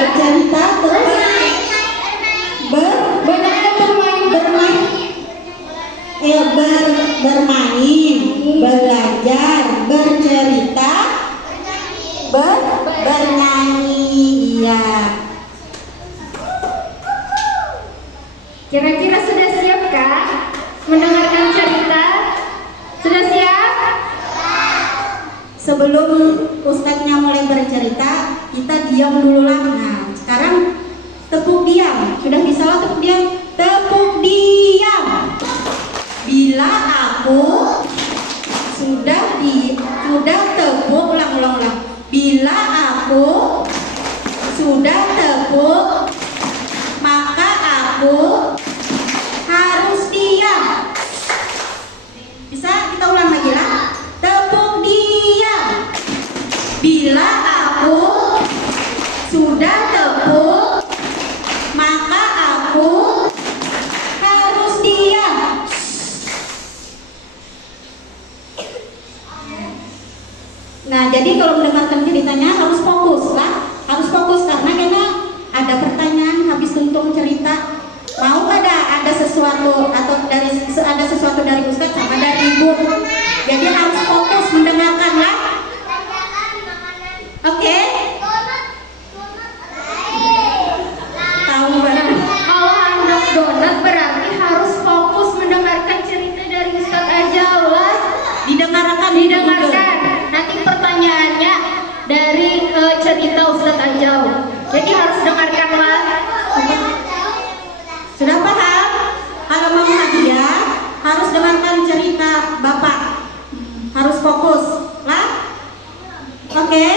bercerita, terus bermain, belajar, bercerita, bernyanyi. Iya. Kira-kira sudah siap kah mendengarkan cerita? Sudah siap? Sebelum ustadznya mulai bercerita, kita diam dulu lah. Nah, sekarang tepuk diam. Sudah bisa lah tepuk diam. Tepuk diam. Bila aku sudah tepuk, ulang. Bila aku sudah tepuk, maka aku harus diam. Bisa kita ulang lagi lah. Tepuk diam. Bila aku sudah tepuk, maka aku harus diam. Nah, jadi kalau mendengarkan ceritanya harus fokus lah, harus fokus karena ada pertanyaan habis tuntung cerita. Mau ada sesuatu atau ada sesuatu dari Ustadz sama dari Ibu. Jadi harus fokus mendengarkan lah. Oke? Tahu barang? Kalau anak donat berarti harus fokus mendengarkan cerita dari Ustadz Ajau lah. Didengarkan. Nanti pertanyaannya dari cerita Ustadz Ajau. Jadi harus dengarkanlah. Sudah paham? Kalau mau hadiah harus dengarkan cerita Bapak. Harus fokus, lah? Oke?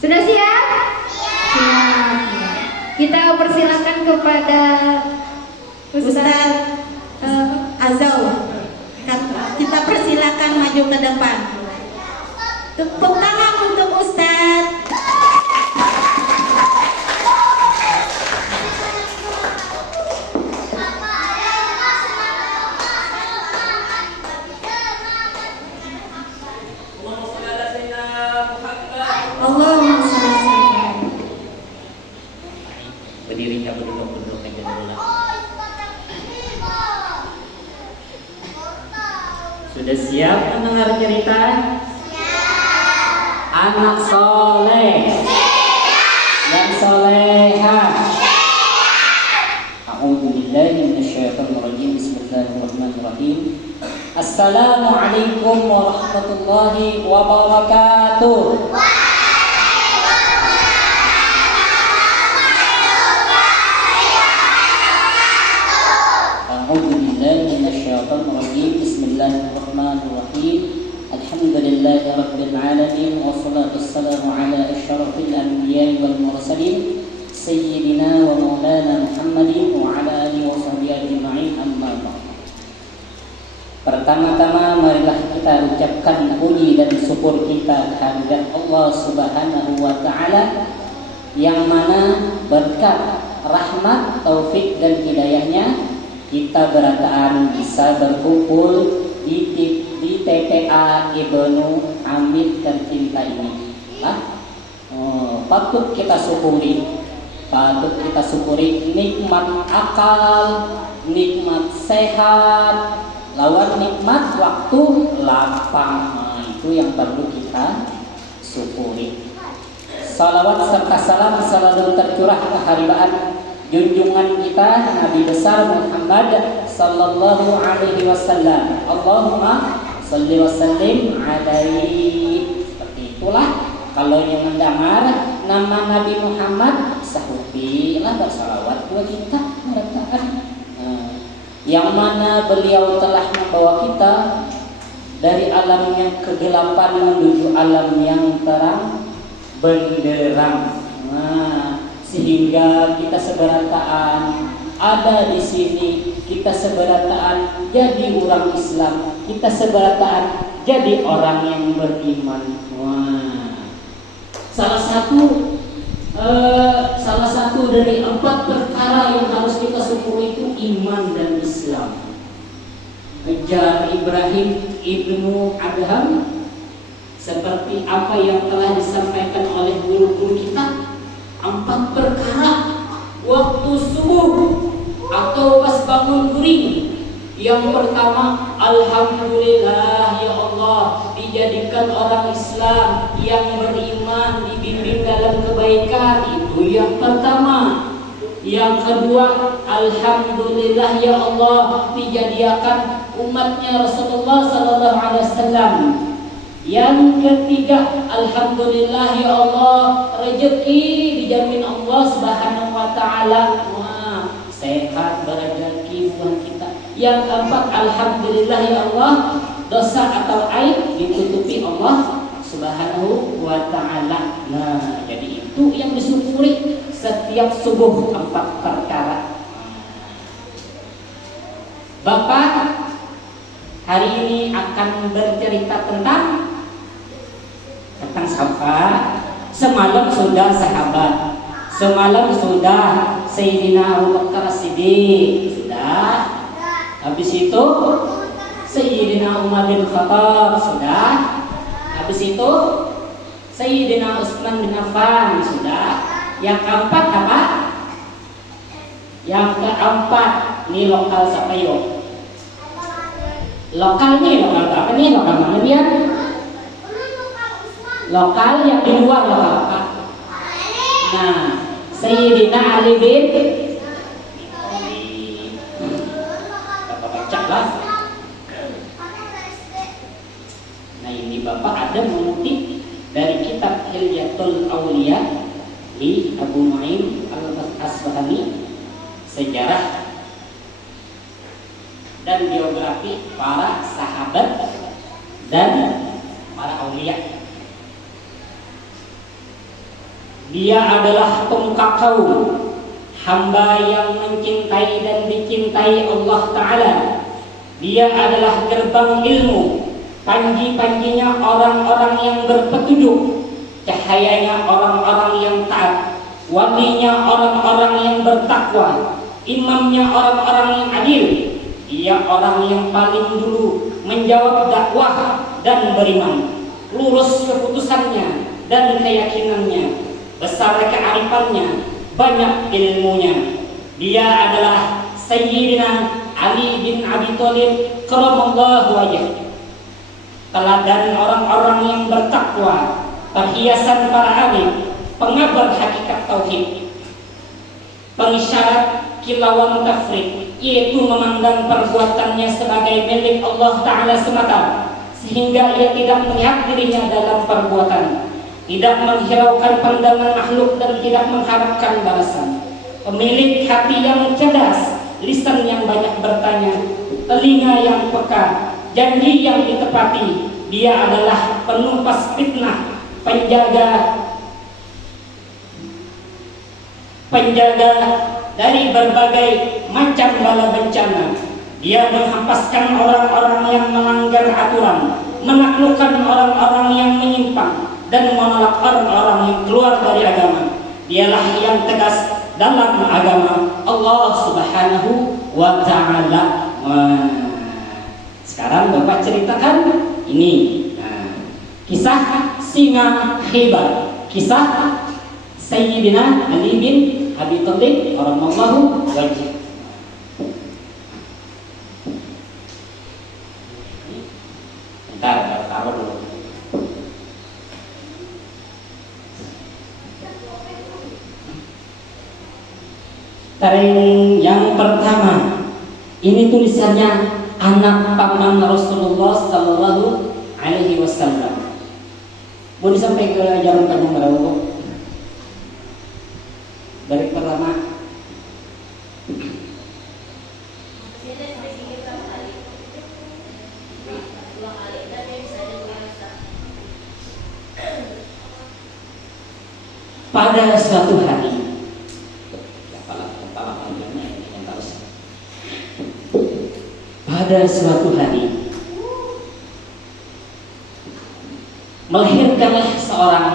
Sudah siap? Siap. Kita persilakan kepada Ustadz Azau. Kita persilakan maju ke depan. Tepuk tangan untuk Ustadz. Allahumma sholli ala Berdiri nggak berduduk aja dulu. Sudah siap mendengar cerita? Anak soleh dan soleha. A'udzubillahi minasyaitonirrajim. Bismillahirrahmanirrahim. Assalamualaikum warahmatullahi wabarakatuh. A'udzubillahi minasyaitonirrajim. Bismillahirrahmanirrahim. Alhamdulillahi rabbil alamin wassalatu wassalamu ala asyrafil anbiya'i wal mursalin sayyidina wa maulana Muhammadin wa ala alihi wa sahbihi ajma'in, amma ba'd. Pertama-tama marilah kita ucapkan puji dan syukur kita kehadirat Allah Subhanahu wa taala yang mana berkat rahmat, taufik dan hidayahnya kita berataan bisa berkumpul di TPA Ibnu Hamid tercinta ini. Patut kita syukuri nikmat akal, nikmat sehat, lawan nikmat waktu lapang. Itu yang perlu kita syukuri. Salawat serta salam selalu tercurah kehadiran junjungan kita Nabi besar Muhammad sallallahu alaihi wasallam. Allahumma shalli wa sallim alaihi. Seperti itulah kalau yang mendengar nama Nabi Muhammad sahubilah bersalawat buat kita merataan. Yang mana beliau telah membawa kita dari alam yang kegelapan menuju alam yang terang benderang. Sehingga kita seberataan ada di sini, kita seberataan jadi orang Islam, kita seberataan jadi orang yang beriman. Salah satu dari 4 perkara yang harus kita syukuri itu iman dan Islam. Ujar Ibrahim ibnu Adham, seperti apa yang telah disampaikan oleh guru-guru kita, 4 perkara waktu subuh atau pas bangun guring. Yang pertama, alhamdulillah ya Allah, dijadikan orang Islam yang beriman, dibimbing dalam kebaikan. Itu yang pertama. Yang kedua, alhamdulillah ya Allah, dijadikan umatnya Rasulullah sallallahu alaihi wasallam. Yang ketiga, alhamdulillah ya Allah, rezeki dijamin Allah Subhanahu wa taala. Wah, sehat berrezeki buat kita. Yang keempat, alhamdulillah ya Allah, dosa atau aib ditutupi Allah Subhanahu wa taala. Nah, jadi itu yang disyukuri setiap subuh, 4 perkara. Bapak hari ini akan bercerita tentang sahabat. Semalam sudah sahabat, semalam sudah Sayyidina Abu Bakar Siddiq, sudah. Habis itu Sayyidina Umar bin Khattab, sudah. Habis itu Sayyidina Utsman bin Affan, sudah. Yang keempat apa? Yang keempat, ini lokal siapa yuk? Lokal nih, lokal apa nih? Lokal mana dia? Lokal yang di luar lokal apa? Nah, Sayyidina Ali bin Bapak baca lah. Nah, ini Bapak ada mengutip dari kitab Hilyatul Auliya di Abu Nu'aim Al-Asbahani, sejarah dan biografi para sahabat dan para aulia. Dia adalah pemuka kaum, hamba yang mencintai dan dicintai Allah Ta'ala. Dia adalah gerbang ilmu, panji-panjinya orang-orang yang berpetunjuk, cahayanya orang-orang yang taat, walinya orang-orang yang bertakwa, imamnya orang-orang yang adil. Dia orang yang paling dulu menjawab dakwah dan beriman, lurus keputusannya dan keyakinannya, besar kearifannya, banyak ilmunya. Dia adalah Sayyidina Ali bin Abi Thalib karramallahu wajhahu, teladan orang-orang yang bertakwa, perhiasan para alim, pengabar hakikat tauhid, pengisyarat kilauan tafrid, yaitu memandang perbuatannya sebagai milik Allah Ta'ala semata, sehingga ia tidak melihat dirinya dalam perbuatan, tidak menghiraukan pandangan makhluk dan tidak mengharapkan balasan. Pemilik hati yang cerdas, lisan yang banyak bertanya, telinga yang peka, janji yang ditepati. Dia adalah penumpas fitnah, penjaga dari berbagai macam bala bencana. Dia menghempaskan orang-orang yang melanggar aturan, menaklukkan orang-orang yang menyimpang, dan menolak orang-orang yang keluar dari agama. Dialah yang tegas dalam agama Allah Subhanahu wa Ta'ala. Sekarang Bapak ceritakan ini, kisah singa hebat, kisah Sayyidina Ali bin Abi Thalib radhiyallahu anhu. Taruh dulu. Yang pertama, ini tulisannya anak paman Rasulullah Sallallahu Alaihi Wasallam. Mau disampaikan ke jalan panjang berapa? Dari pertama, pada suatu hari, pada suatu hari melahirkanlah seorang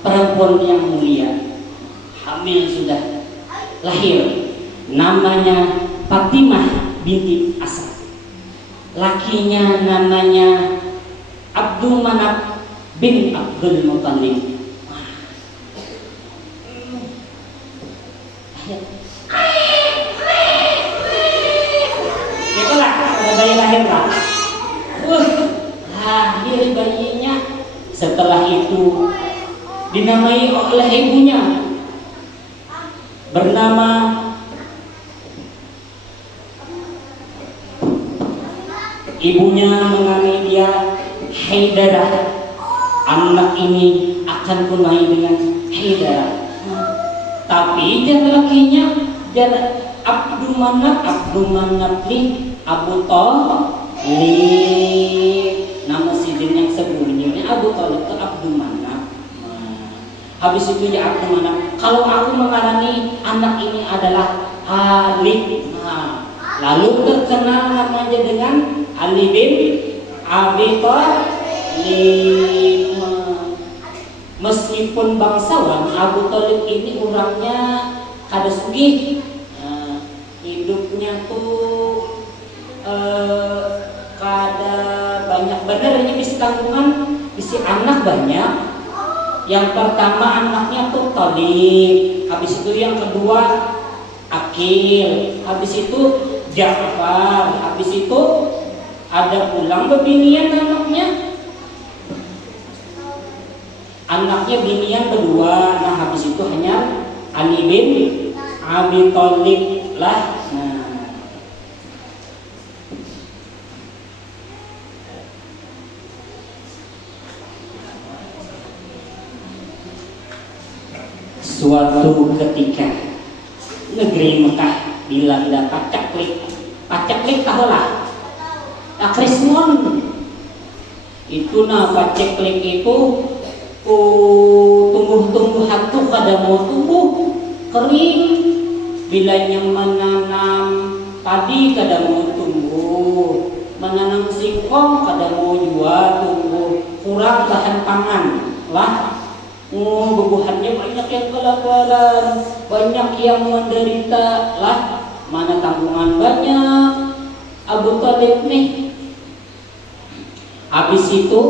perempuan yang mulia, hamil sudah lahir, namanya Fatimah binti Asad. Lakinya namanya Abdul Manaf bin Abdul Muttalib. Itulah ada bayi lahir Pak. Lahir bayinya. Setelah itu dinamai oleh ibunya bernama ibunya menamai dia Haidarah. Anak ini akan kunai dengan Haidarah. Tapi dia lakinya dia Abdul Manaf li Abu Thalib. Nama sidin yang sebelumnya Abu Thalib ke Abdul Manaf. Habis itu ya Abdul Manaf. Kalau aku mengarani anak ini adalah Ali. Lalu terkenal namanya dengan Ali bin Abi Thalib. Meskipun bangsawan, Abu Thalib ini orangnya kada sugih. Hidupnya tuh kada banyak benar, ini bisa tanggungan, bisa anak banyak. Yang pertama anaknya tuh Thalib, habis itu yang kedua Akil, habis itu Ja'far, habis itu ada pulang bebinian anaknya binian berdua. Nah habis itu hanya Ali bin Abi Thalib lah. Suatu ketika negeri Mekah dilanda pacaklik. Pacaklik tahulah. Krismon itu pacaklik itu tumbuh-tumbuhan tuh kada mau tumbuh, kering. Bila yang menanam padi kada mau tumbuh, menanam singkong kada mau juga tumbuh, kurang bahan pangan lah. Bebuhannya banyak yang kelaparan, banyak yang menderita lah. Mana tanggungan banyak Abu Thalib nih. Habis itu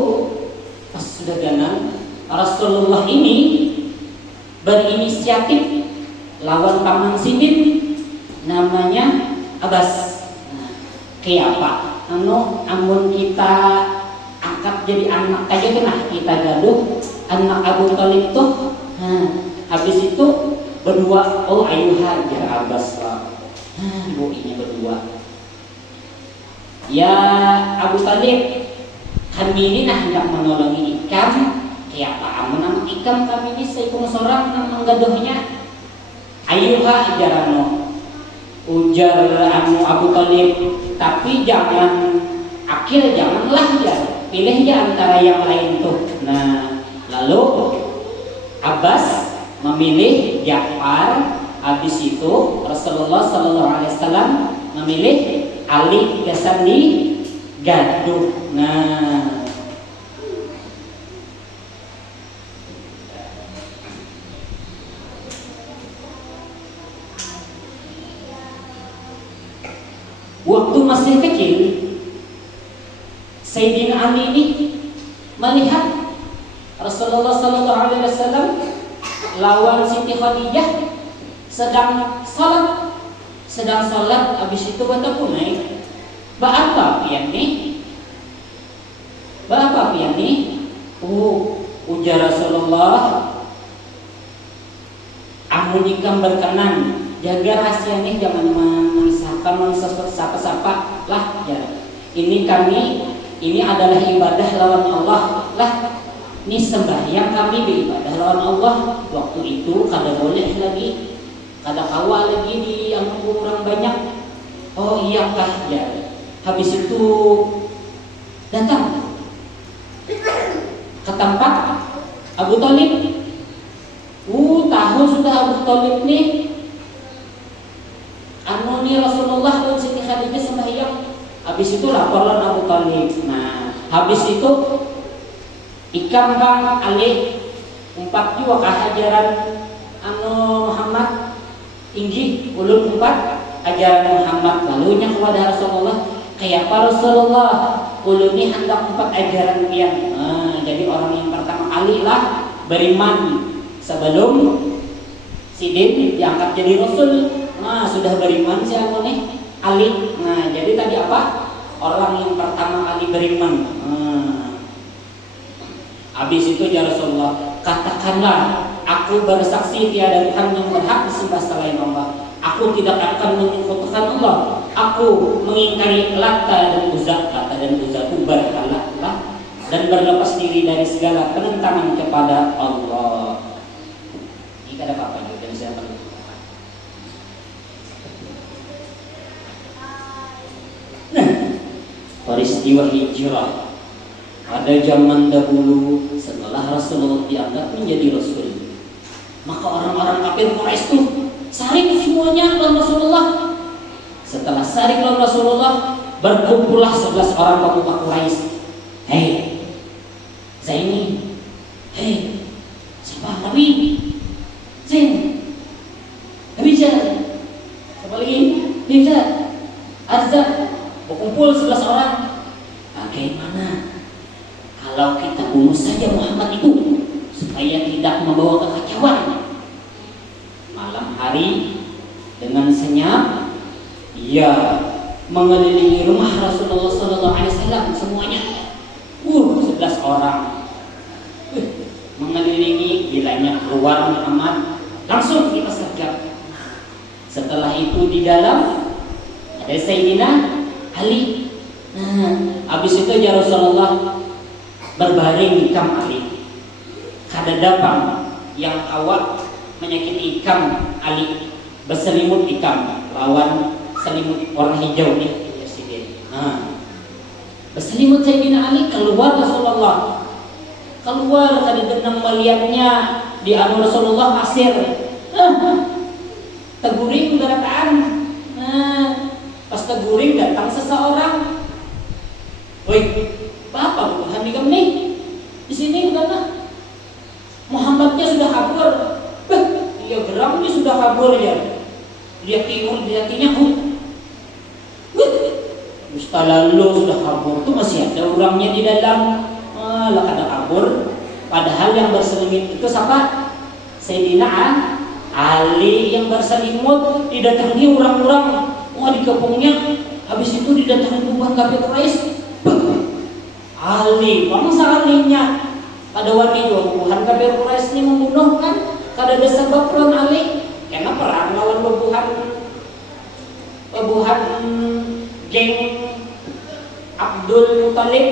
pas sudah ganang, Rasulullah ini berinisiatif lawan paman sidin namanya Abbas. Kenapa? Amun kita angkat jadi anak aja kena kita gaduh anak Abu Thalib tuh. Habis itu berdua, oh ayo hajar Abbas lah. Ini berdua. Ya Abu Thalib, kami ini hendak menolongi ikan. Ya Pak, amun ikan kami ini seikung seorang menggaduhnya. Ayo ajarano. Ujar Abu Thalib, tapi jangan Akil, janganlah ya. Pilih ya antara yang lain tuh. Nah, lalu Abbas memilih Ja'far. Habis itu Rasulullah SAW memilih Ali Gasani gaduh. Nah, waktu masih kecil, Sayyidina Ali ini melihat Rasulullah SAW lawan Siti Khadijah sedang salat, habis itu baca punai. Apa pian nih? Ujar Rasulullah, amun ikam berkenan jaga rahasia nih, jangan mengisahkan sapa-sapa lah ya. Ini adalah ibadah lawan Allah lah. Ini sembahyang kami beribadah lawan Allah. Waktu itu kada boleh lagi, kada kawal lagi di orang banyak. Oh iya kah ya. Habis itu datang ke tempat Abu Thalib. Tahu sudah Abu Thalib nih nih Rasulullah dan Siti Khadijah sembahyang. Habis itu laporan Abu Thalib. Nah, habis itu ikam bang Ali umpat juga kahajaran Muhammad tinggi ulun umpat ajaran Muhammad. Lalunya kepada Rasulullah, kayak apa Rasulullah ulun ini hendak umpat ajaran pian. jadi orang yang pertama kali lah beriman sebelum Sidin diangkat jadi Rasul. Nah, sudah beriman siapa nih? Ali. Nah, jadi tadi apa? Orang yang pertama kali beriman. Habis itu ya Rasulullah, katakanlah, aku bersaksi tiada Tuhan yang berhak disembah selain Allah. Aku tidak akan menyekutukan Allah. Aku mengingkari Lata dan Uzza. Lata dan Uzza itu berhala dan berlepas diri dari segala penentangan kepada Allah. Ini ada apa juga dari siapa? Nah, peristiwa hijrah pada zaman dahulu setelah Rasulullah diangkat menjadi Rasul, maka orang-orang kafir Quraisy itu saring semuanya lawan Rasulullah. Setelah saring lawan Rasulullah, berkumpullah 11 orang pemuka Quraisy. Hei, Zaini, hei, siapa Nabi? Zain, Nabi Jal, siapa lagi? Bisa, Azza. Berkumpul 11 orang. Bagaimana kalau kita bunuh saja Muhammad itu supaya tidak membawa kekacauan? Malam hari dengan senyap ia mengelilingi rumah Rasulullah SAW semuanya. 11 orang mengelilingi, bilanya keluar Muhammad langsung kita sergap. Setelah itu di dalam ada Sayyidina Ali. Nah, habis itu ya Rasulullah berbaring ikam Ali. Kada dapang yang awak menyakiti ikam Ali, berselimut ikam lawan selimut warna hijau nih presiden. Nah, berselimut Sayyidina Ali, keluar Rasulullah. Keluar tadi dengan melihatnya di anu Rasulullah pasir. Teguring gerakan. Nah, pas teguring datang seseorang. Woi, Bapak bukan ikam nih. Di sini kata Muhammadnya sudah kabur. Dia geram dia sudah kabur ya. Dia timur dia tinyaku. Ustaz lalu sudah kabur tuh masih ada orangnya di dalam. Lah kada kabur. Padahal yang berselimut itu siapa? Sayyidina Ali yang berselimut didatangi orang-orang. Wah, di kampungnya. Habis itu didatangi bukan kafir Quraisy. Ali, bangsa alinya. Pada waktu itu bukan kafir Quraisy ini membunuh kan? Kada ada sebab lawan Ali. Karena perang lawan lebuhan geng Abdul Muthalib.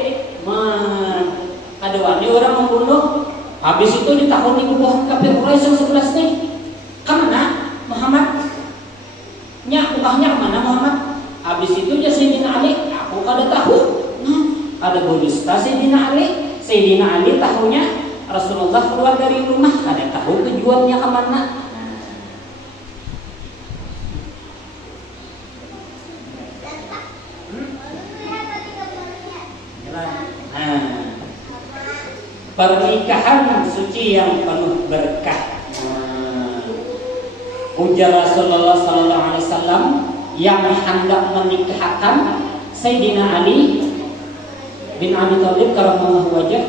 Pada waktu orang membunuh. Habis itu ditahuni bukan kafir Quraisy yang 11 nih. Kemana Muhammad? Ukahnya kemana Muhammad? Habis itu dia Sayyidina Ali, aku kada tahu. Ada bodusta Sayyidina Ali. Sayyidina Ali tahunya Rasulullah keluar dari rumah, kada tahu tujuannya kemana. Pernikahan suci yang penuh berkah. Ujar Rasulullah SAW yang hendak menikahkan Sayyidina Ali bin Abi Thalib karramallahu wajhah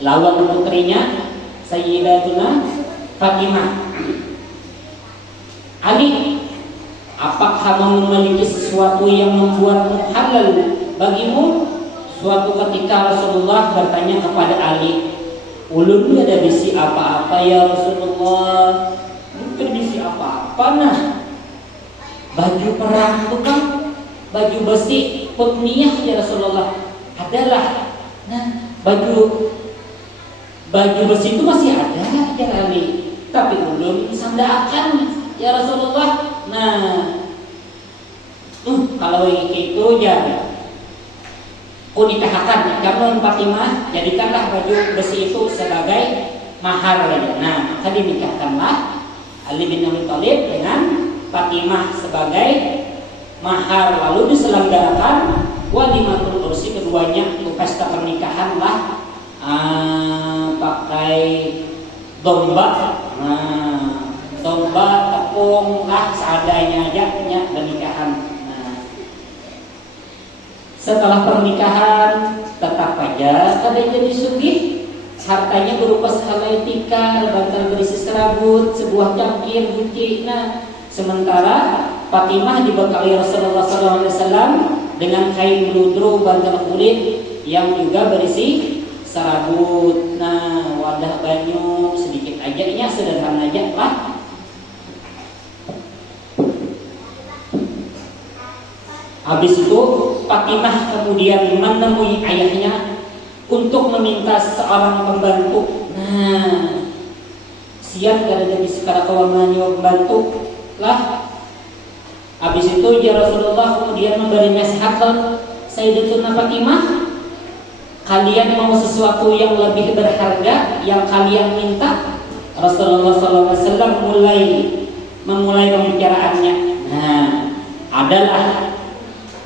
lawan putrinya Sayyidatuna Fatimah. Ali, apakah kamu memiliki sesuatu yang membuatmu halal bagimu? Suatu ketika Rasulullah bertanya kepada Ali, ulun ada bisi apa-apa ya Rasulullah? Bukan bisi apa-apa nah. Baju perang itu kan baju besi putniyah ya Rasulullah. Adalah. Nah, baju besi itu masih ada ya Ali. Tapi ulun sandaakan ya Rasulullah. Nah, kalau itu ya nikahkan kamu Fatimah, jadikanlah baju besi itu sebagai mahar. Nah, maka dinikahkanlah Ali bin Abi Thalib dengan Fatimah sebagai mahar. Lalu diselenggarakan walimatul ursi, keduanya itu pesta pernikahan lah, pakai domba, domba tepung lah seadanya aja punya pernikahan. Setelah pernikahan tetap saja ada yang jadi sugih, hartanya berupa sehelai tikar, bantal berisi serabut, sebuah cangkir kunci. Nah, sementara Fatimah dibekali Rasulullah SAW dengan kain ludru bantal kulit yang juga berisi serabut. Nah, wadah banyu sedikit aja, nya sederhana aja lah. Habis itu Fatimah kemudian menemui ayahnya untuk meminta seorang pembantu. Nah, sian kada jadi sekarang kawanannya pembantu lah. Habis itu ya Rasulullah kemudian memberi nasihat, Sayyidatuna Fatimah, kalian mau sesuatu yang lebih berharga yang kalian minta? Rasulullah SAW memulai pembicaraannya. Nah, adalah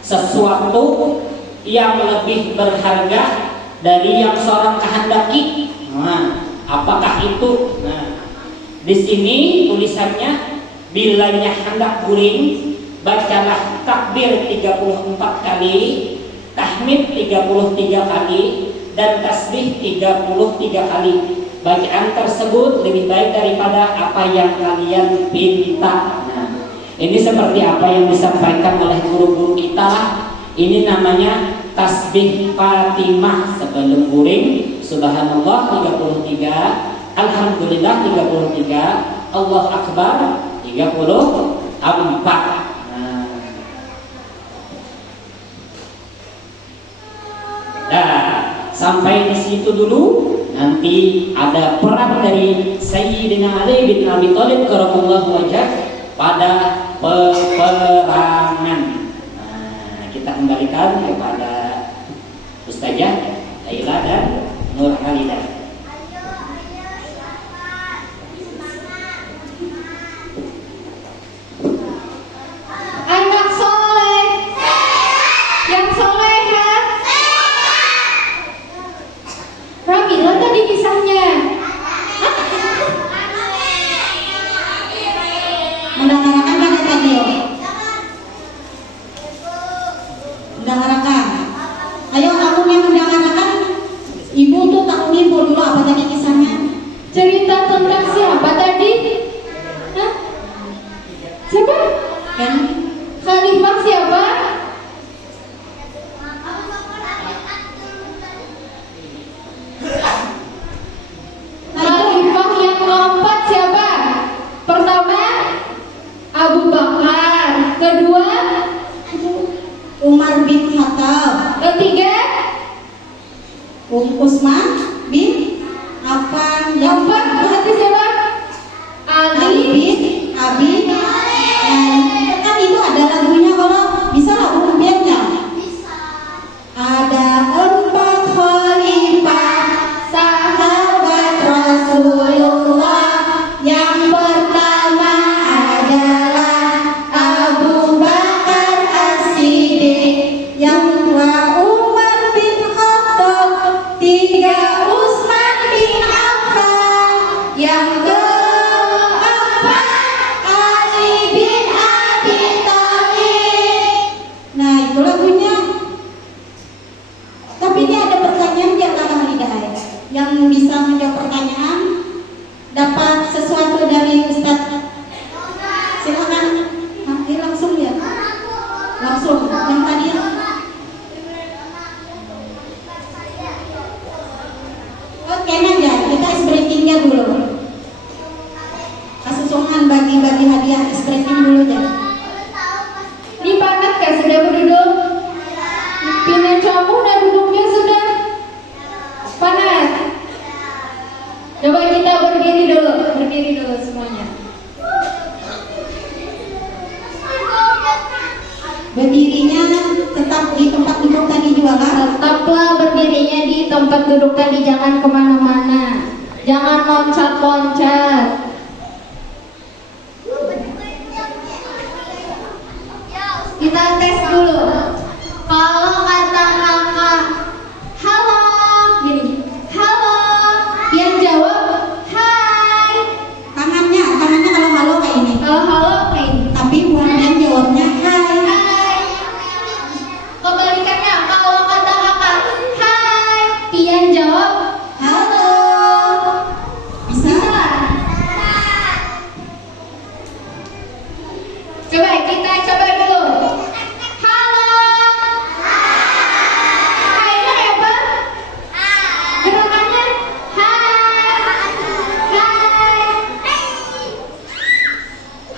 sesuatu yang lebih berharga dari yang seorang kehendaki. Nah, apakah itu? Nah, di sini tulisannya, bilanya hendak guring, bacalah takbir 34 kali, tahmid 33 kali, dan tasbih 33 kali. Bacaan tersebut lebih baik daripada apa yang kalian pinta. Nah, ini seperti apa yang disampaikan oleh guru-guru kita. Ini namanya tasbih Fatimah sebelum guring. Subhanallah 33, Alhamdulillah 33, Allah Akbar 34. Nah, sampai di situ dulu. Nanti ada peran dari Sayyidina Ali bin Abi Thalib karramallahu wajhah pada peperangan. Nah, kita kembalikan kepada Ustazah Laila dan Nur Halidah. Anak soleh, yang soleha. Ramila tadi kisahnya. Mendengarkan kan tadi yo? Mendengarkan. Ayo aku yang mendengarkan. Ibu tuh tak ibu dulu apa tadi kisahnya? Cerita tentang siapa tadi? Hah? Siapa? Kan? Khalifah siapa? Khalifah yang keempat siapa? Pertama Abu Bakar, kedua Umar bin Khattab, ketiga Utsman bin Affan, yang empat berarti siapa? Ali Ali. bin Abi. Nah, kan itu ada lagunya, kalau bisa lagu biarnya. Ada 4 khalifah sahabat Rasulullah. Yang pertama adalah Abu Bakar As-Siddiq, yang kedua Umar bin Khattab, tiga Utsman bin Affan, yang keempat Ali bin Abi Thalib. Nah, itu lagunya. Tapi ini ada pertanyaan di antara Halidah. Yang bisa menjawab pertanyaan dapat sesuatu dari Ustadz. Silakan. Nanti langsung ya. Langsung. Yang tadi. Oke, ya. Kita ice breakingnya dulu. Kesesungan bagi-bagi hadiah ice breaking dulu ya. Dipanat kah sudah berduduk? Pindah kamu dan duduknya sudah panas. Coba kita berdiri dulu semuanya. Berdirinya tetap di tempat duduk tadi juga kan? Tetaplah berdirinya di tempat duduk tadi, jangan kemana-mana, jangan loncat-loncat. Kita tes dulu. Kalau kata kakak halo, gini, halo, yang jawab hai. Tangannya kalau halo kayak ini. Kalau halo kayak ini. Tapi bukan yang jawabnya hai. Hai. Kebalikannya, kalau kata kakak hai, kita coba dulu. Halo. Hai-nya apa? Gerakannya hai. Hai.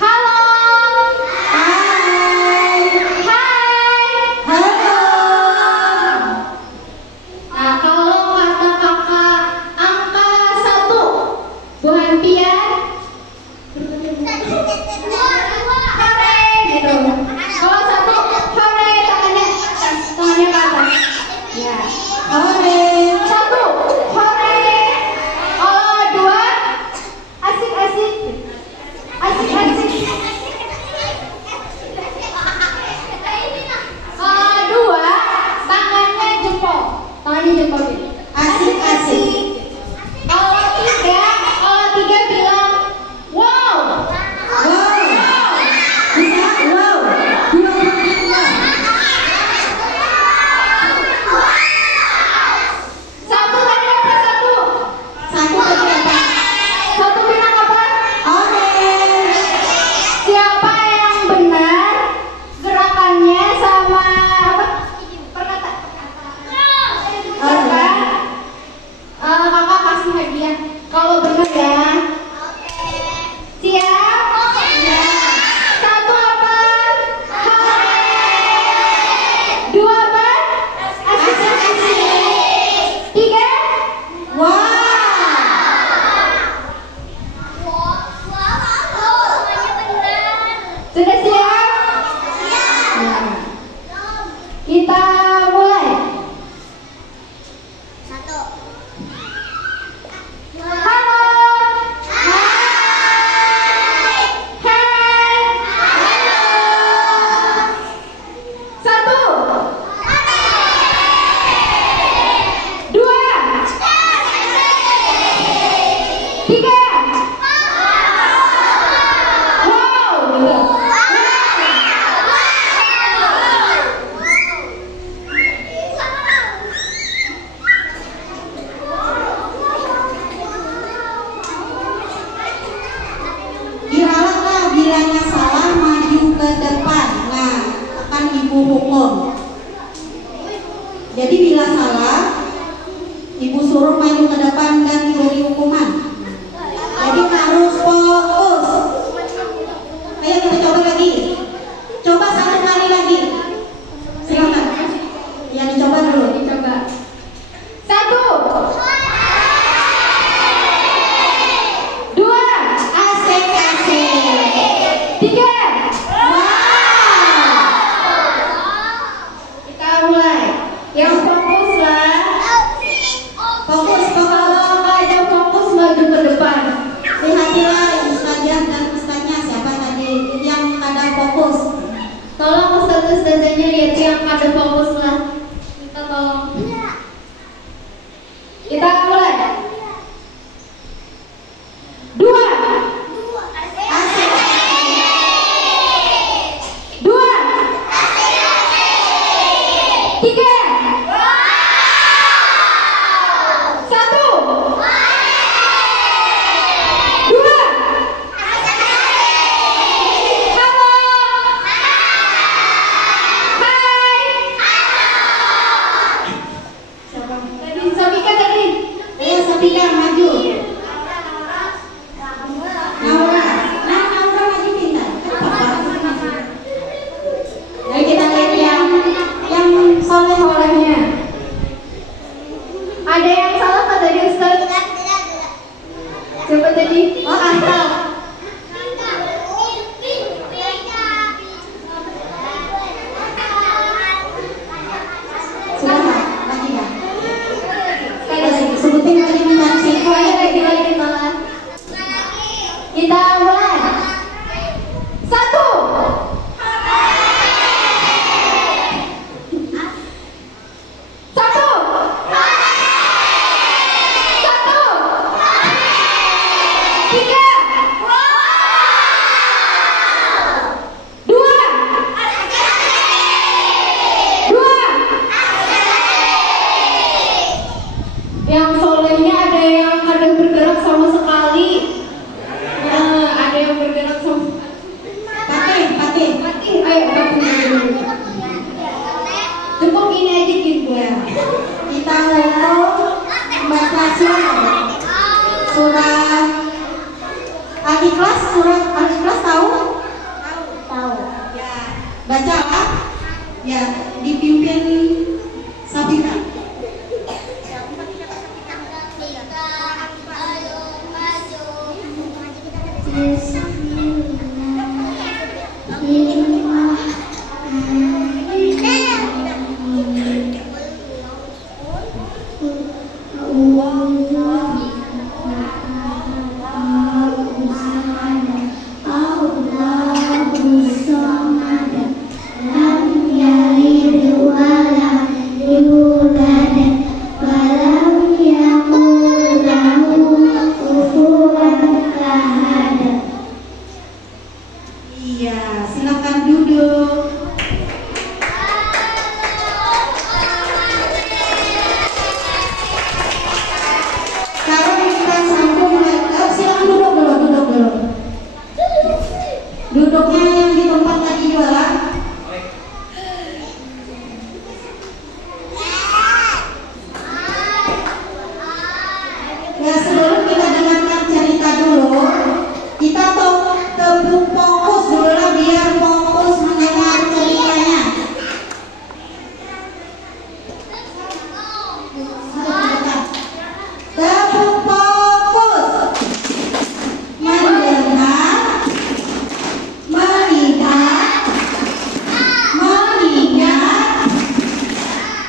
Halo. Hai. Hai. Halo. Nah, kalau kata kakak angka 1, Bu Hanpian, hore gitu. Kalau 1, hore, tangannya ke atas. Ya, hore. 1, hore. Kalau 2, asik-asik. Asik-asik. Kalau 2, tangannya jempol. Tangannya jempol gitu. Asik-asik. Kalau 3 bilang wow. Wow. Bisa wow. 2 wow. 1 tadi apa? 1 tadi apa? 1 bilang apa? Orange. Siapa yang benar gerakannya sama apa? Perkataan. Kakak kasih hadiah. Kalau benar ya. Siap? Ya. 1 apa? Hore. 2 apa? Asik-asik. 3? Wow. Sudah siap? Nah, kita mulai. Halo. hukum. Jadi bila salah, ibu suruh maju ke depan dan diberi hukuman. Jadi harus fokus. Ayo kita coba lagi. Coba satu kali lagi. Silakan. Ya dicoba dulu. Dicoba. 1, 2, Asik asik. 3. Wow. Kita mulai. Yang fokus lah. Fokus fokus. Kalau nggak ada fokus maju ke depan. Lihatilah ustazah dan ustaznya siapa tadi yang kadang fokus. Tolong ustazah-ustazahnya lihat yang ada fokus lah. Kita tolong. Kita mulai. 2, Asik. 2, 3, 1, 2. Halo. Hai. Siapa? Tadi Sabika tadi. Ayo Sabika maju. Naura. Nah, Naura maju pintar. Jadi kita lihat yang soleh-solehnya. Ada yang salah nggak tadi Ustaz? Siapa tadi? Oh, Asal. Sudah nggak? Lagi nggak? Sekali lagi. Sebutin lagi mencari Oh, iya, lagi malah. Kita mulai. 1, 1, 3, 2, 2. Yang solehnya ada yang kada bergerak sama sekali. Ada Al-Ikhlas, surat Al-Ikhlas tahu? Tahu. Ya, baca lah. Ya, dipimpin Safira. Iya, silakan duduk. Sekarang kita sambung lagi. Silakan duduk dulu. Duduknya yang di tempat tadi jualan. Ya, sebelum kita dengarkan cerita dulu, kita tepuk fokus dulu lah biar fokus mendengar ceritanya. Tepuk fokus. Mendengar, melihat, mengingat,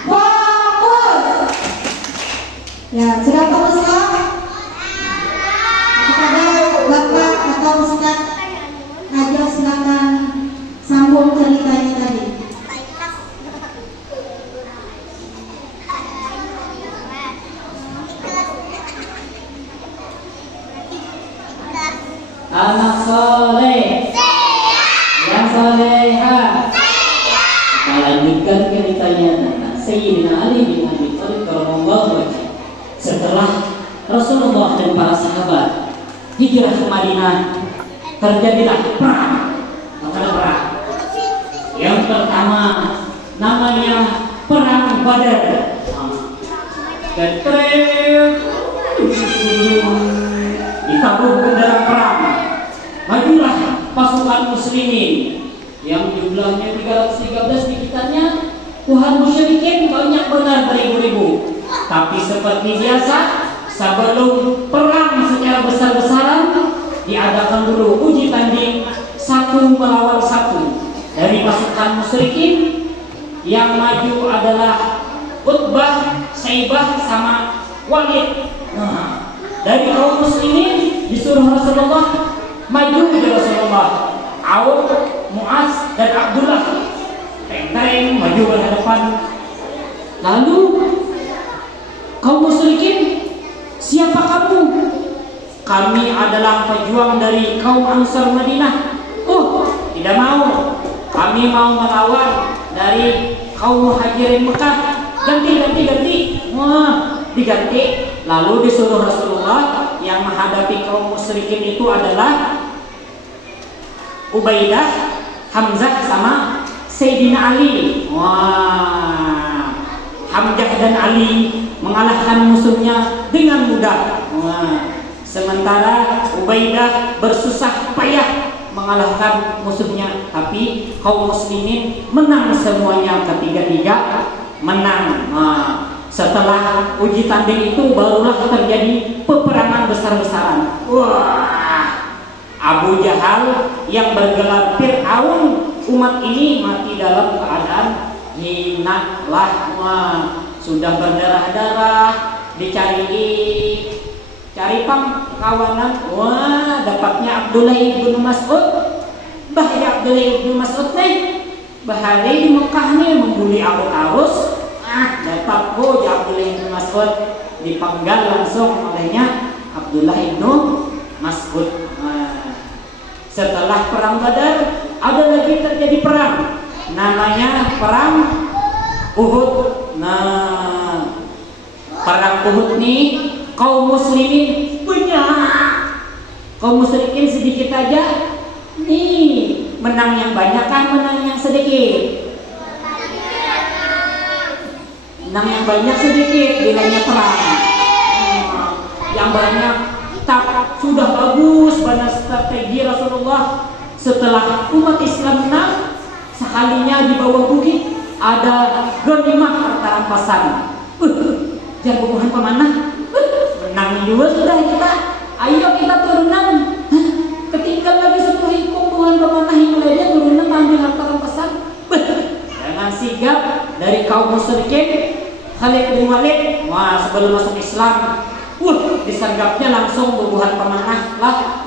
fokus. Ya, sudah fokus kok? Kepada Bapak atau Ustaz Najwa, silakan sambung ceritanya tadi. Anak soleh, yang soleha. Kita lanjutkan ceritanya tentang Sayyidina Ali bin Abi Thalib radhiyallahu anhu. Setelah Rasulullah dan para sahabat hijrah ke Madinah, terjadilah perang. Ada perang. Yang pertama namanya Perang Badar. Ditabuh kendaraan perang. Majulah pasukan muslimin yang jumlahnya 313 dikitannya. Tuhan musyrikin banyak benar beribu-ribu. Tapi seperti biasa, sebelum perang secara besar-besaran, diadakan dulu uji tanding satu melawan satu. Dari pasukan musyrikin yang maju adalah Utbah, Syaibah, sama Walid. Dari kaum muslimin disuruh Rasulullah maju ke Rasulullah. Auf, Muaz, dan Abdullah teng-teng maju berhadapan. Lalu kaum musyrikin, siapa kamu? Kami adalah pejuang dari kaum Ansar Madinah. Oh, tidak mau. Kami mau melawan dari kaum Muhajirin Mekah. Ganti. Wah, diganti. Lalu disuruh Rasulullah yang menghadapi kaum musyrikin itu adalah Ubaidah, Hamzah, sama Sayyidina Ali. Wah, Hamzah dan Ali mengalahkan musuhnya dengan mudah. Wah, sementara Ubaidah bersusah payah mengalahkan musuhnya, tapi kaum muslimin menang semuanya, ketiga-tiga menang. Nah, setelah uji tanding itu barulah terjadi peperangan besar-besaran. Wah, Abu Jahal yang bergelar Fir'aun umat ini mati dalam keadaan hina lah. Wah, sudah berdarah-darah, cari kawanan. Wah, dapatnya Abdullah ibn Mas'ud. Bahaya Abdullah ibn Mas'ud nih, bahari di Mekah nih membuli arus. Dapat Abdullah ibn Mas'ud dipenggal langsung olehnya Abdullah ibn Mas'ud. Setelah perang Badar ada lagi terjadi perang, namanya perang Uhud. Nah, perang Uhud nih kaum muslimin banyak, kaum musyrikin sedikit aja. Nih, menang yang banyak kan menang yang sedikit? Menang yang banyak sedikit bilangnya perang. Yang banyak sudah bagus pada strategi Rasulullah. Setelah umat Islam menang, sekalinya di bawah bukit ada ghanimah harta rampasan. Jangan bubuhan pemanah. Menang juga sudah kita. Ayo kita turunan. Ketinggal lagi 10 ikung bubuhan pemanah yang lainnya turunan ambil harta rampasan. Jangan sigap dari kaum musyrikin. Khalid bin Walid, wah sebelum masuk Islam, disanggapnya langsung bubuhan pemanah lah.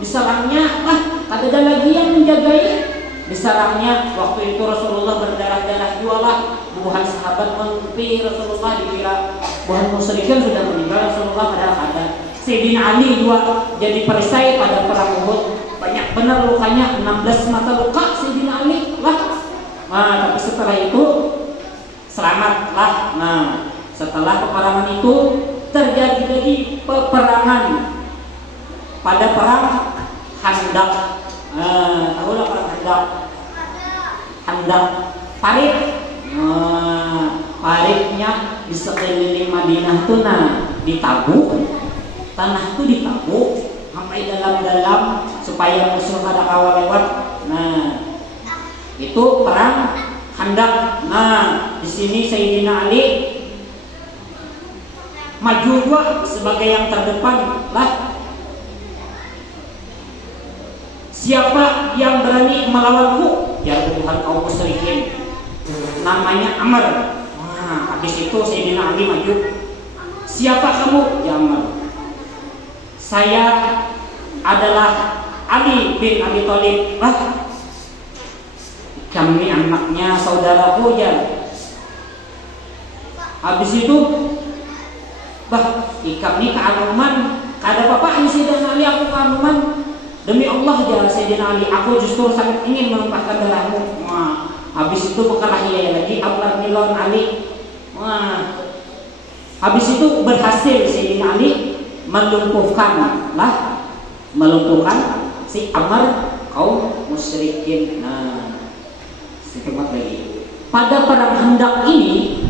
Diserangnya, ada lagi yang menjagai. Diserangnya, waktu itu Rasulullah berdarah-darah jualah, bubuhan sahabat mengimpi Rasulullah, dikira bubuhan musyrikin sudah meninggal Rasulullah, padahal ada. Sayyidina Ali juga jadi perisai pada perang Uhud, banyak benar lukanya, 16 mata luka Sayyidina Ali lah. Tapi setelah itu selamatlah. Setelah peperangan itu terjadi lagi peperangan pada perang Khandaq. Tahulah perang Khandaq. Khandaq parit. Paritnya di sekeliling Madinah itu ditabuk. Tanah itu ditabuk sampai dalam-dalam supaya musuh kada kawal lewat. Itu perang Khandaq. Di sini Sayyidina Ali maju juga sebagai yang terdepan lah. Siapa yang berani melawanku? Ya Tuhan kaum musyrikin. Namanya Amr. Habis itu Sayyidina Ali maju. Siapa kamu? Ya Amr. Saya adalah Ali bin Abi Thalib. Kami anaknya saudaraku ya. Habis itu ikam ni keanuman, kada apa-apa ini Sayyidina Ali, aku keanuman. Demi Allah ya Sayyidina Ali, aku justru sangat ingin menumpahkan darahmu. Habis itu berkelahi lagi Abdullah bin Ali. Habis itu berhasil Sayyidina Ali melumpuhkan si Amr kaum musyrikin. Sekemat lagi. Pada perang Khandaq ini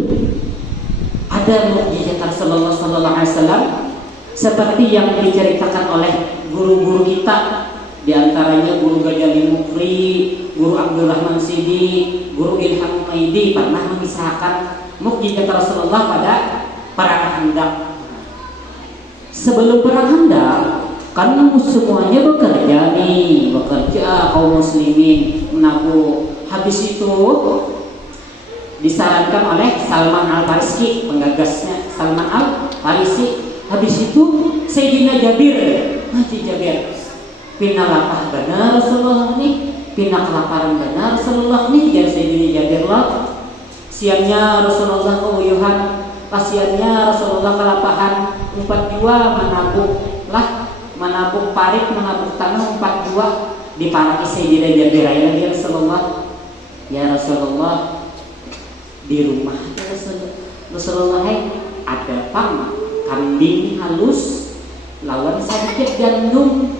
ada mukjizat Rasulullah sallallahu alaihi wasallam seperti yang diceritakan oleh guru-guru kita, di antaranya guru Ghazali Mukri, guru Abdurrahman Sidi, guru Ilham Maidi pernah mengisahkan mukjizat Rasulullah pada perang Khandaq. Sebelum perang Khandaq kan semuanya bekerja kaum muslimin menabung. Habis itu disarankan oleh Salman Al-Farisi, penggagasnya Salman Al-Farisi. Habis itu Sayyidina Jabir, pina lapah benar Rasulullah nih, pina kelaparan benar Rasulullah nih, jadi Sayyidina Jabir lah. Siangnya Rasulullah keuyuhan, pasiannya Rasulullah kelapahan, 4 jiwa menabung parit, menabung tanah 4 jiwa diparaki Sayyidina Jabir. Ya Rasulullah, ya Rasulullah, di rumah Rasulullah ada kambing halus lawan sedikit gandum,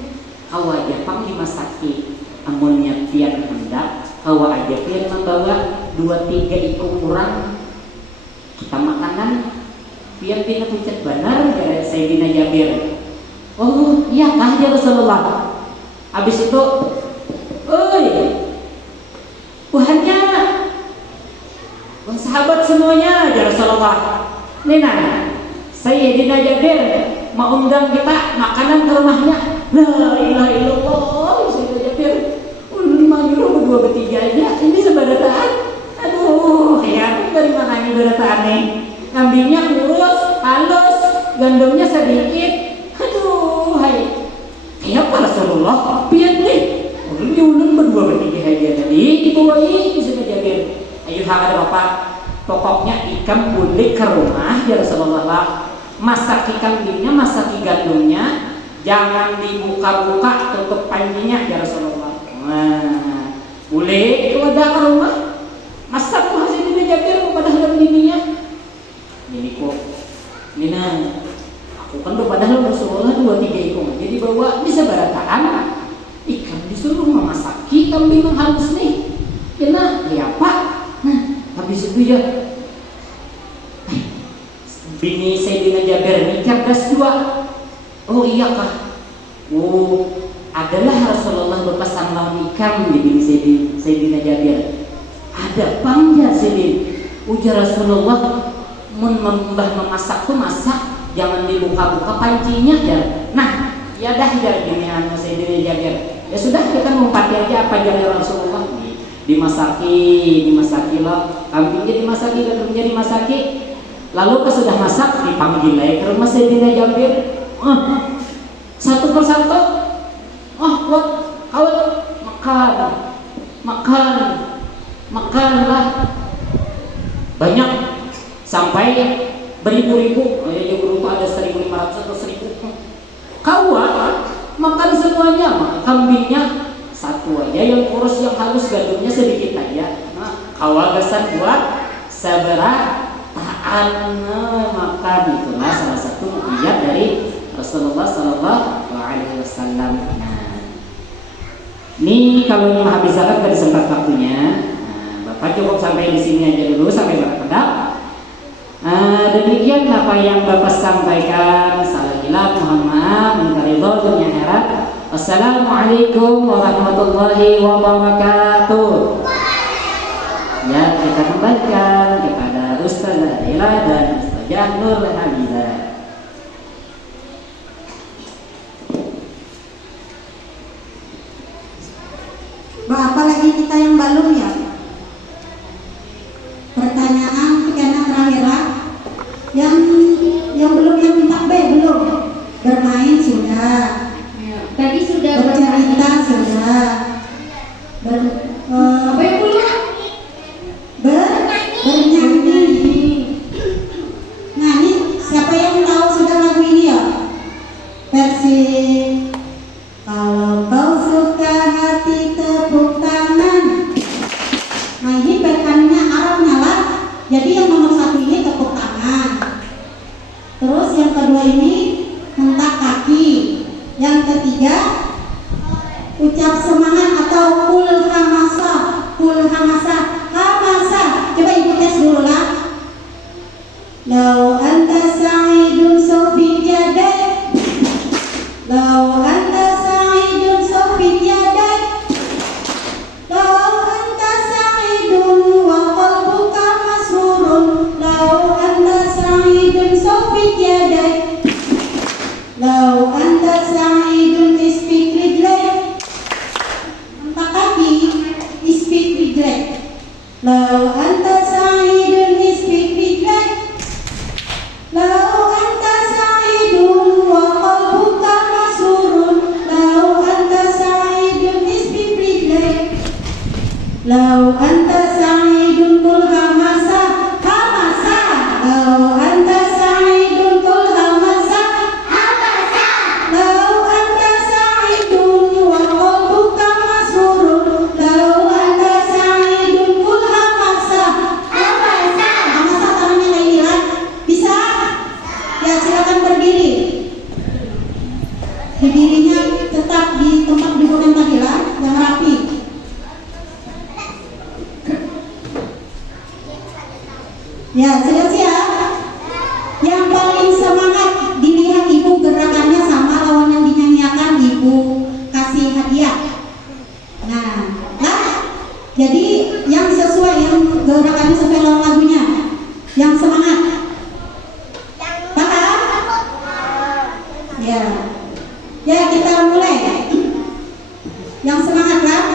hawa Jepang dimasaki amunnya pian hendak hawa aja pian membawa 2-3 ikung kurang kita makanan pian pina pucat benar dari Sayyidina Jabir. Oh iya kah ya Rasulullah. Habis itu Tuhannya sahabat semuanya ya Rasulullah. Nina Sayyidina Jabir mau undang kita makanan ke rumahnya. La ilaha illallah. Sayyidina Jabir 5 euro 2 bertiga aja. Ini sebarataan. Aduh ya dari mana ini barataan nih. Kambingnya kurus, halus, gandumnya sedikit. Aduh hai. Siapa Rasulullah? Pian nih. Ulun berdua bertiga aja tadi dibawain Sayyidina Jabir. Ayo ada bapak, pokoknya ikan bulik ke rumah ya Rasulullah. Masak kambingnya, masak gandumnya, jangan dibuka-buka, tutup pancinya ya Rasulullah. Boleh itu ada ke rumah, masak tuh hasil ini Jabir pada dalam ininya. Ini kok, Nina, aku kan padahal Rasulullah 2-3 ikung, jadi bawa bisa barataan. Ikan disuruh memasaki kambing halus nih, kena ya Pak. Habis itu ya bini Sayyidina Jabir ini cerdas juga. Oh iya kah? Oh, adalah Rasulullah berpesan lawan ikam jadi Sayyidina Jabir. Ada pangja Sayyidina. Ujar Rasulullah, mun memasak tuh masak, jangan dibuka-buka pancinya ya. Nah, ya dah ya gini Sayyidina Jabir. Ya sudah, kita ngumpati aja apa yang Rasulullah. Dimasaki lah, kambingnya dimasaki, gadungnya dimasaki. Lalu pas sudah masak dipanggil lagi ke rumah Sayyidina Jabir. Satu persatu, kawat makanlah banyak sampai beribu-ribu. Ya berupa ada 1.500 atau 1.000. Kawat makan semuanya, kambingnya satu aja yang kurus yang halus, gadungnya sedikit aja. Kawagasan buat sabarataan makan. Itulah salah satu mukjizat dari Rasulullah Sallallahu Alaihi Wasallam. Nah, ini kalau ingin habis zakat gak disempat waktunya. Bapak cukup sampai di sini aja dulu sampai berpendak. Demikian apa yang Bapak sampaikan. Salah hilaf, mohon maaf, minta ridho dunia akhirat. Assalamualaikum warahmatullahi wabarakatuh. Ya, kita kembalikan kepada Ustazah Adila dan Ustazah Nur Hamidah. Apalagi kita yang belum ya. Pertanyaan karena terakhir yang belum, yang minta B belum, bermain sudah. Tadi sudah bercerita sudah. Apa yang belum? Bernyanyi. Nah ini siapa yang tahu sudah lagu ini ya? Versi kalau kau suka hati tepuk tangan. Nah ini perkannya Arabnya lah. Jadi yang nomor 1 ini tepuk tangan. Terus yang kedua ini hentak kaki. Yang ketiga ucap semangat atau kul hamasa. Coba ibu tes dulu lah. Lau anta sa'idun sofit yadai. Lau anta sa'idun sofit yadai. Lau anta sa'idun wa qalbuka masrurun. Lau anta sa'idun sofit yadai. Lau anta sa'idun speak with leg. Angkat kaki, speak with leg. Lau anta sa'idun speak with leg. Lau anta sa'idun wa qalbuka masrurun. Lau anta sa'idun speak with leg. Lau anta sa'idun kul hamasa. Lau anta sa'idun kul hamasa. Lau anta sa'idun wa qalbuka masrurun. Lau anta sa'idun kul hamasa. Hamasa tangannya kayak ini kan? Bisa? Ya silakan berdiri. Berdirinya tetap di tempat duduk yang tadi lah, yang rapi. Ya sudah siap. Yang paling semangat dilihat ibu gerakannya sama lawan yang dinyanyiakan, ibu kasih hadiah. Nah, jadi yang sesuai, yang gerakannya sesuai lawan lagunya, yang semangat. Paham? Ya. Ya kita mulai. Yang semangat lah.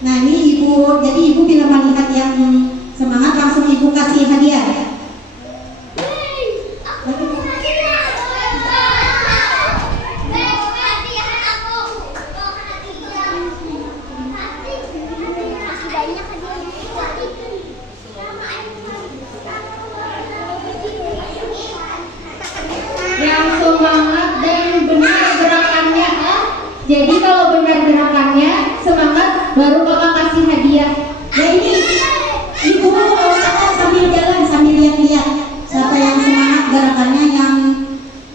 Nah ini ibu, jadi ibu bila melihat yang semangat langsung ibu kasih hadiah. yang semangat dan benar gerakannya. Jadi kalau benar gerakannya semangat, baru kakak kasih hadiah. Ya ini ibu kakak sambil jalan sambil lihat-lihat siapa yang semangat gerakannya,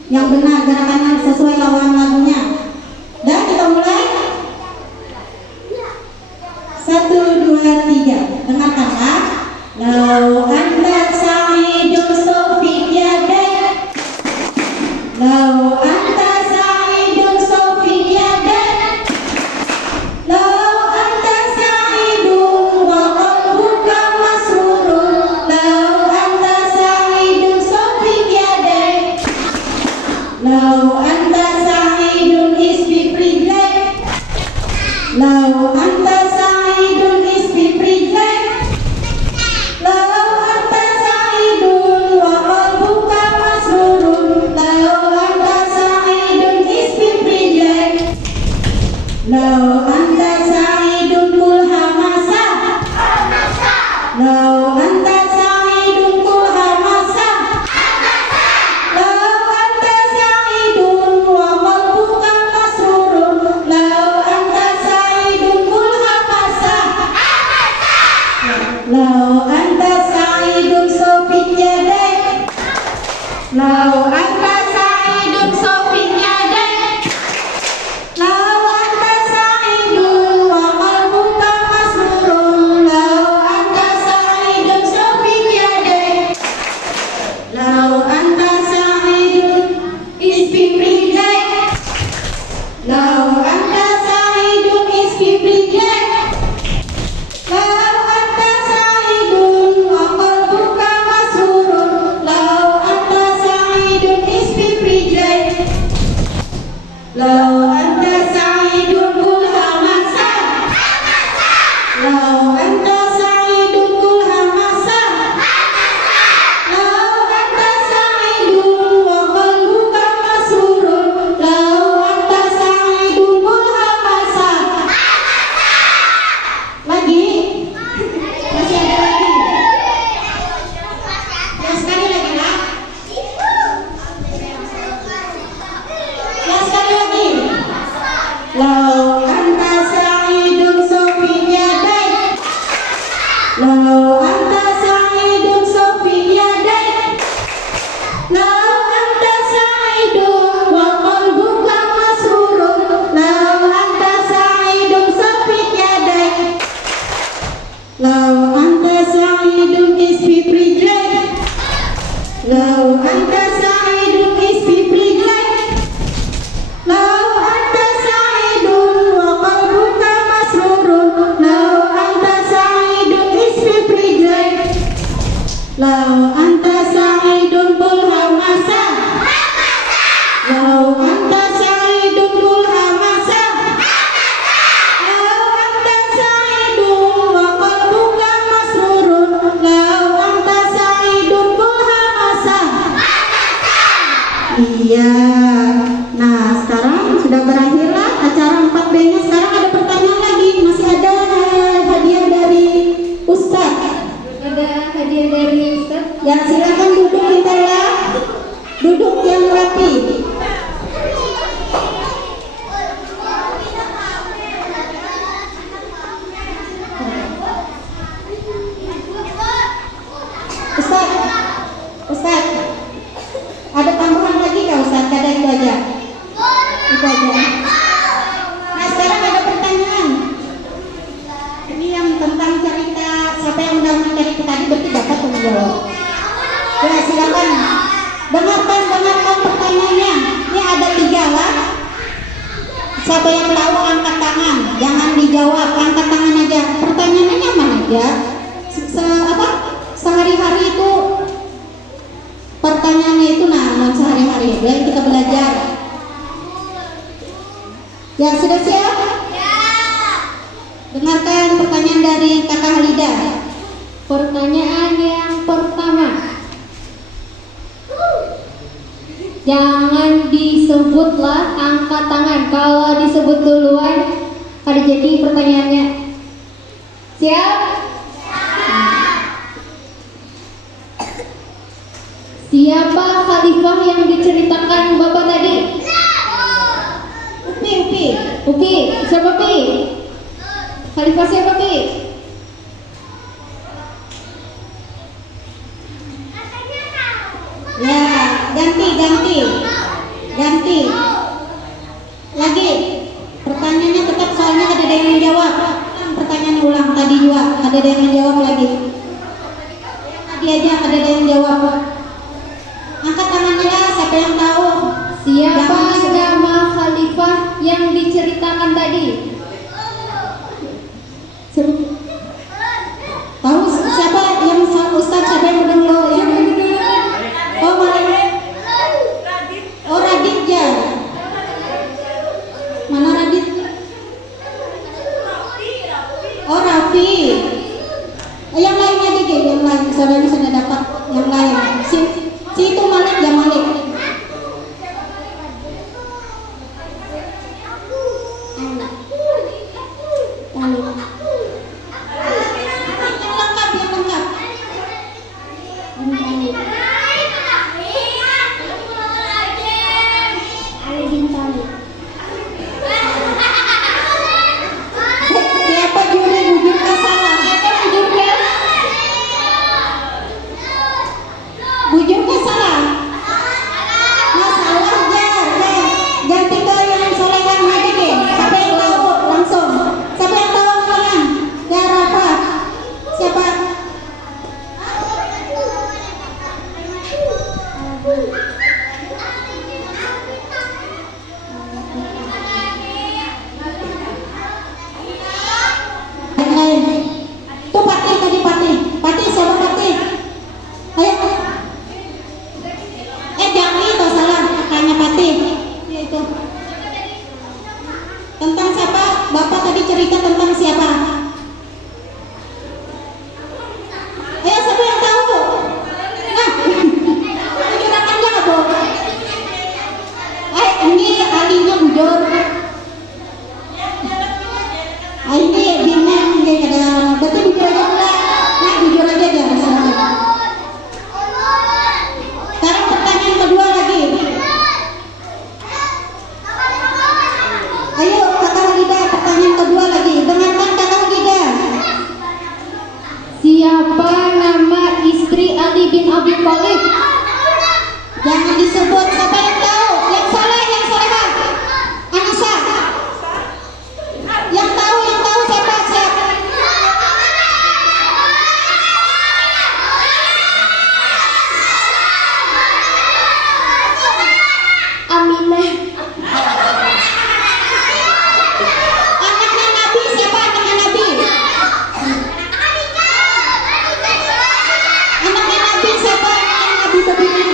yang benar gerakannya sesuai lawan lagunya. Dan kita mulai. 1, 2, 3. Dengarkan ya. Lau anta sa'idun sofit yadai. Lau anta sa'idun kul hamasa. Lau anta sa'idun kul hamasa. Lau anta sa'idun wa qalbuka masrurun. Lau anta sa'idun kul hamasa. Lagi? Masih ada lagi? Ya sekali lagi lah. Ya sekali lagi. Lau anta sa'idun sofi yadai. Lau anta sa'idun sofi yadai. Lau anta sa'idun wa qalbuka masrurun. Lau anta sa'idun sofi yadai. Lau anta sa'idun isfi prijai. Lau anta sa'idun isfi prijai. Lau anta sa'idun wa qalbuka masrurun. Lau anta sa'idun isfi prijai. Lau anta sa'idun kul hamasa. Lau anta sa'idun kul hamasa. Lau anta sa'idun wa qalbuka masrurun. Lau anta sa'idun kul hamasa. Iya. Nah, sekarang sudah berakhirlah acara 4B-nya. Sekarang ada pertanyaan lagi. Masih ada hadiah dari Ustadz. Ada hadiah dari Ustaz. Ya, silakan duduk kita ya. Duduk yang rapi. Ustadz, ada tambahan lagi nggak Ustadz? Ada itu aja. Itu aja. Nah, sekarang ada pertanyaan. Ini yang tentang cerita, siapa yang udah cerita tadi berarti dapat menjawab. Ya, silakan. Dengarkan pertanyaannya. Ini ada 3 lah. Siapa yang tahu angkat tangan, jangan dijawab, angkat tangan aja. Pertanyaannya nyaman aja. Sehari-hari itu pertanyaannya itu non sehari-hari. Biar kita belajar. Ya, sudah siap? Dengarkan pertanyaan dari Kakak Halida. Pertanyaan yang pertama. Jangan disebutlah angkat tangan. Kalau disebut duluan, ada jadi pertanyaannya. Siap? Siapa khalifah yang diceritakan Bapak tadi? Upi. Siapa Pi? Khalifah siapa Pi? Ya, ganti. Lagi. Pertanyaannya tetap, soalnya ada yang menjawab. Pertanyaan ulang tadi juga, ada yang menjawab lagi. Tadi aja ada yang menjawab. Angkat tangannya lah, siapa yang tahu? Siapa nama khalifah yang diceritakan tadi? Tahu siapa yang Ustaz, siapa yang udah yang oh Malik. Oh Radit ya. Mana Radit? Oh Raffi. Yang lainnya dikit, yang lain saudara sudah dapat yang lain. Si itu Malik ya Malik. cerita tentang siapa? Ayo, siapa yang tahu? Nah, perkirakan lah, Bu. Ini alinya bujur. Ini bingung dia kadang. Berarti bujur aja lah. Nah, bujur aja dia masalah. Sekarang pertanyaan kedua lagi. Ayo, Kakak Halida, pertanyaan kedua lagi. Dengarkan Kakak Halida. Siapa nama istri Ali bin Abi Thalib? Jangan disebut. Siapa yang tahu? Yang soleh, yang solehah. Anissa. Yang tahu siapa? Siapa? Aminah. Anaknya Nabi siapa? Anaknya Nabi. Anaknya Nabi siapa? Anaknya Nabi begini.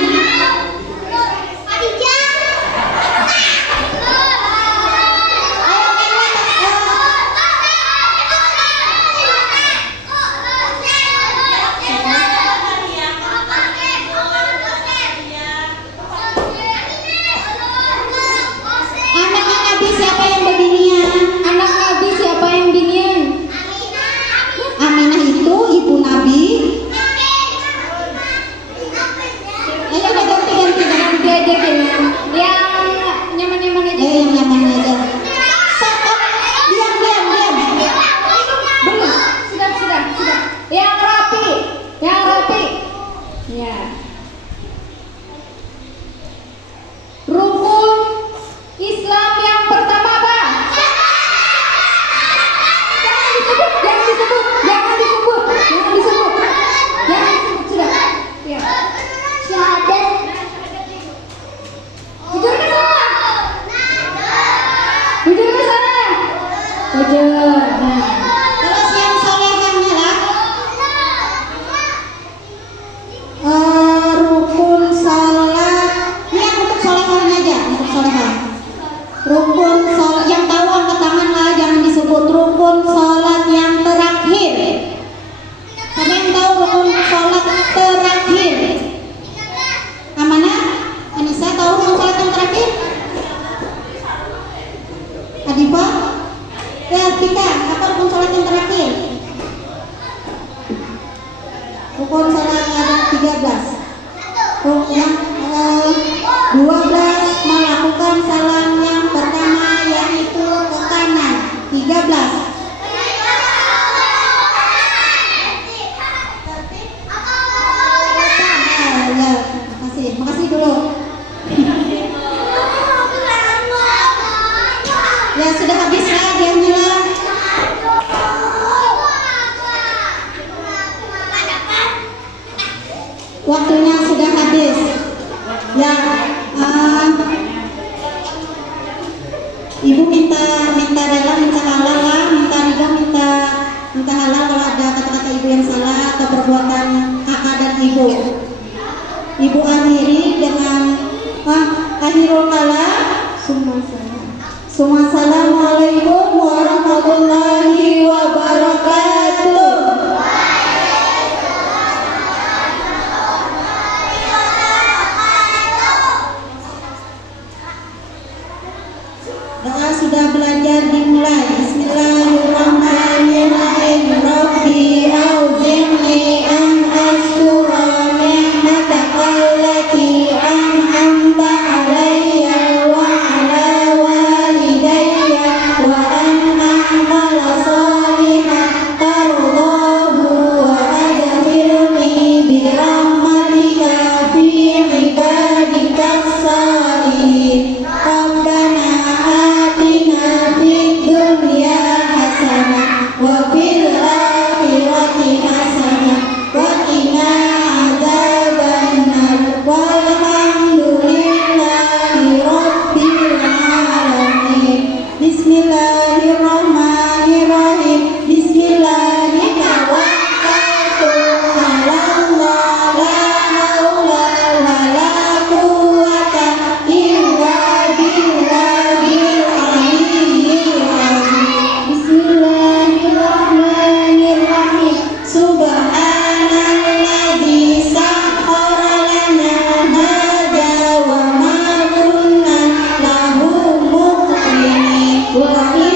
Anaknya Nabi siapa yang beginian? Anak Nabi siapa yang binian? Aminah itu ibu Nabi. Ayo udah ganti. Ganti aja kayaknya. Yang nyaman-nyaman aja. Yang nyaman aja. Diam. Belum. Sudah. Yang rapi. Ya. Rukun Islam yang pertama apa? Jangan disebut. Sudah. Ya. Syahadat. Bujur ke sana. Bujur. Nah. Terus yang solehahnya lah. Rukun salat. Ini yang untuk solehahnya aja, untuk solehah. Rukun salat yang tahu angkat tangan lah, jangan disebut rukun salat yang terakhir. Siapa yang tahu rukun salat terakhir? Amanah? Anissa tahu rukun salat yang terakhir? Adifa? Ya, Tika, apa rukun salat yang terakhir? Rukun salat ada 13. Yang 12 melakukan salam yang pertama yaitu ke kanan. 13. Ya, makasih dulu. Ya sudah habis lah diamnya lah. Waktunya sudah habis. Ya, Ibu minta rela, minta halal lah, minta ridho, minta halal kalau ada kata-kata ibu yang salah atau perbuatan kakak dan ibu. Ibu akhiri dengan akhirul kalam. Assalamualaikum warahmatullahi wabarakatuh. Doa sudah belajar dimulai. Bismillahirrahmanirrahim. Rabbi auzi'ni an ashkura ni'mataka allati an'amta 'alayya wa 'ala walidayya wa an a'mala shalihan tardahu wa adkhilni bi rahmatika fi ibadikas salihin. Rabbana atina fid dunya wa